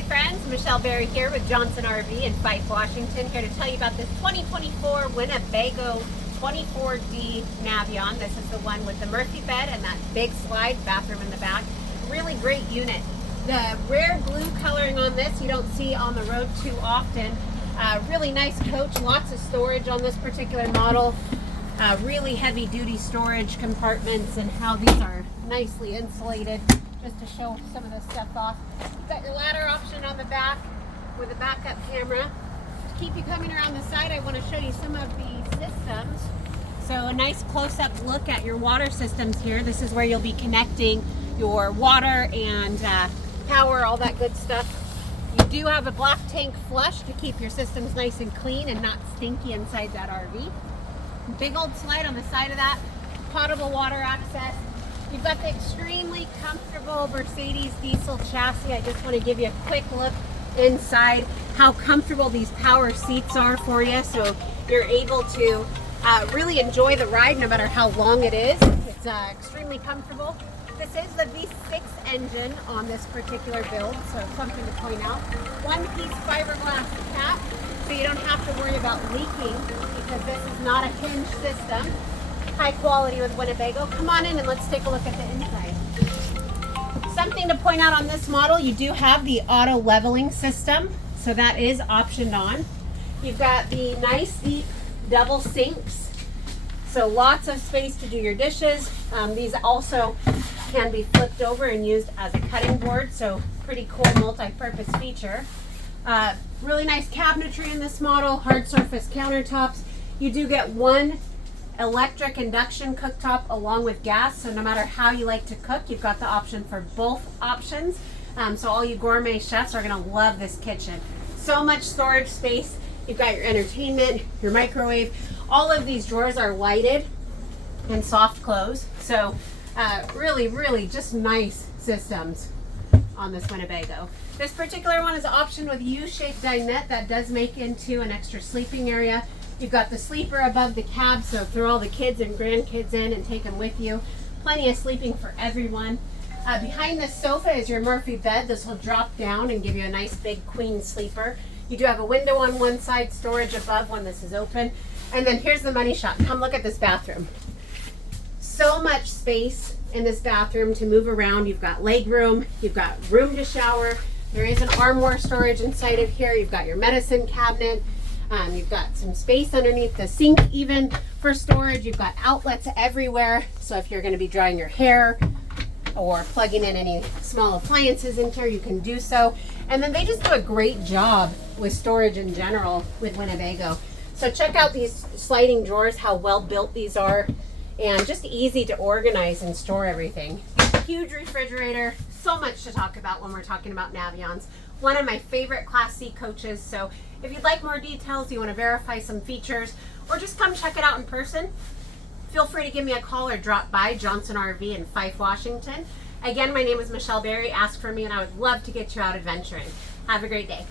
Hi friends, Michelle Berry here with Johnson RV in Fife, Washington, here to tell you about this 2024 Winnebago 24D Navion. This is the one with the Murphy bed and that big slide bathroom in the back. Really great unit. The rare blue coloring on this you don't see on the road too often. Really nice coach, lots of storage on this particular model. Really heavy duty storage compartments and how these are nicely insulated. Just to show some of this stuff off. You've got your ladder option on the back with a backup camera. To keep you coming around the side, I want to show you some of the systems. So a nice close-up look at your water systems here. This is where you'll be connecting your water and power, all that good stuff. You do have a black tank flush to keep your systems nice and clean and not stinky inside that RV. Big old slide on the side of that. Potable water access. You've got the extremely comfortable Mercedes diesel chassis. I just want to give you a quick look inside how comfortable these power seats are for you, so you're able to really enjoy the ride no matter how long it is. It's extremely comfortable. This is the V6 engine on this particular build, so something to point out. One-piece fiberglass cap, so you don't have to worry about leaking because this is not a hinge system. High quality with Winnebago. Come on in and let's take a look at the inside. Something to point out on this model, you do have the auto leveling system, so that is optioned on. You've got the nice deep double sinks, so lots of space to do your dishes. These also can be flipped over and used as a cutting board, so pretty cool multi-purpose feature. Really nice cabinetry in this model, hard surface countertops. You do get one electric induction cooktop along with gas, so no matter how you like to cook, you've got the option for both options. So all you gourmet chefs are going to love this kitchen. So much storage space. You've got your entertainment, your microwave. All of these drawers are lighted and soft close, so really just nice systems on this Winnebago. This particular one is optioned with U-shaped dinette that does make into an extra sleeping area. You've got the sleeper above the cab, so throw all the kids and grandkids in and take them with you. Plenty of sleeping for everyone. Behind this sofa is your Murphy bed. This will drop down and give you a nice big queen sleeper. You do have a window on one side, storage above when this is open. And then here's the money shot. Come look at this bathroom. So much space in this bathroom to move around. You've got leg room, you've got room to shower. There is an armoire storage inside of here. You've got your medicine cabinet. You've got some space underneath the sink even for storage. You've got outlets everywhere. So if you're going to be drying your hair or plugging in any small appliances in here, you can do so. And then they just do a great job with storage in general with Winnebago. So check out these sliding drawers, how well built these are, and just easy to organize and store everything. Huge refrigerator. So much to talk about when we're talking about Navions. One of my favorite Class C coaches. So if you'd like more details, you want to verify some features, or just come check it out in person, feel free to give me a call or drop by Johnson RV in Fife, Washington. Again, my name is Michelle Berry. Ask for me and I would love to get you out adventuring. Have a great day.